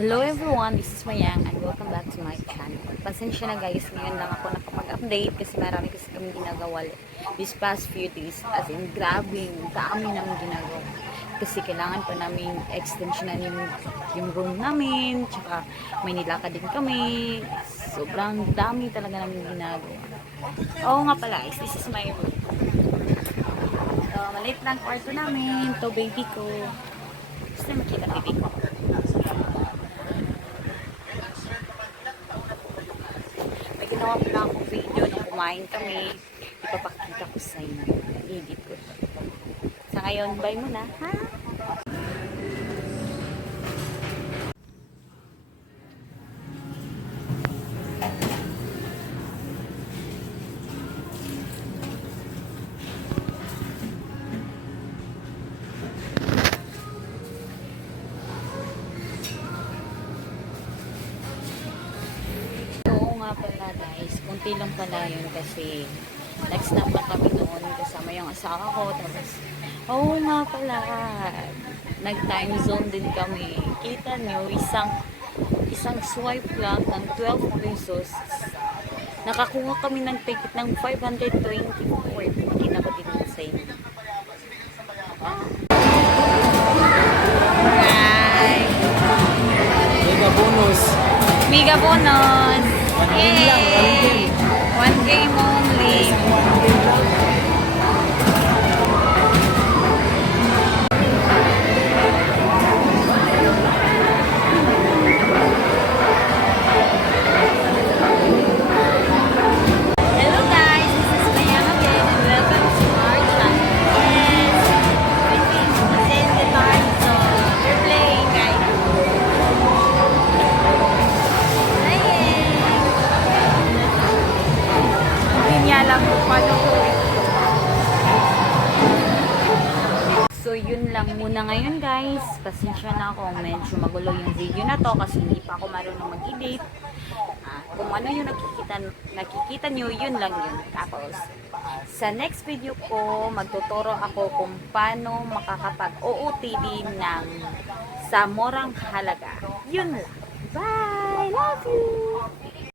Hello everyone, this is Mayang and welcome back to my channel. Pasensya na guys, ngayon lang ako nakapag-update kasi marami kasi kami ginagawa this past few days. As in, grabe, dami namin ginagawa. Kasi kailangan pa namin extensionan yung room namin, tsaka may nilakad din kami. Sobrang dami talaga namin ginagawa. Oo nga pala guys, this is my room. So, maliit lang kwarto namin. To baby ko. Gusto makita baby ko. Ginawa ko lang akong video nung kumain kami. Ipapakita ko sa inyo. I-edit ko. Sa ngayon, bye muna. Ha? Pala guys, kunti lang pala yun kasi nag-snap na kami noon kasama yung asawa ko, tapos oo nga pala nag-time zone din kami. Kita nyo, isang swipe lang ng 12 pesos, nakakuha kami ng ticket ng 524. Kita ko din sa inyo. Alright, mega bonus. Yay! One game only. Hello guys, this is Mayang again and welcome to our channel. Yes, this is the time so we're playing guys. Alam mo paano ko. So yun lang muna ngayon guys. Pasensya na ako, medyo magulo yung video na to kasi hindi pa ako marunong mag-edit. Kung ano yung nakikita nyo, yun lang yun. Tapos sa next video ko, magtuturo ako kung paano makakapag-OOTD ng sa murang halaga. Yun lang. Bye! Love you!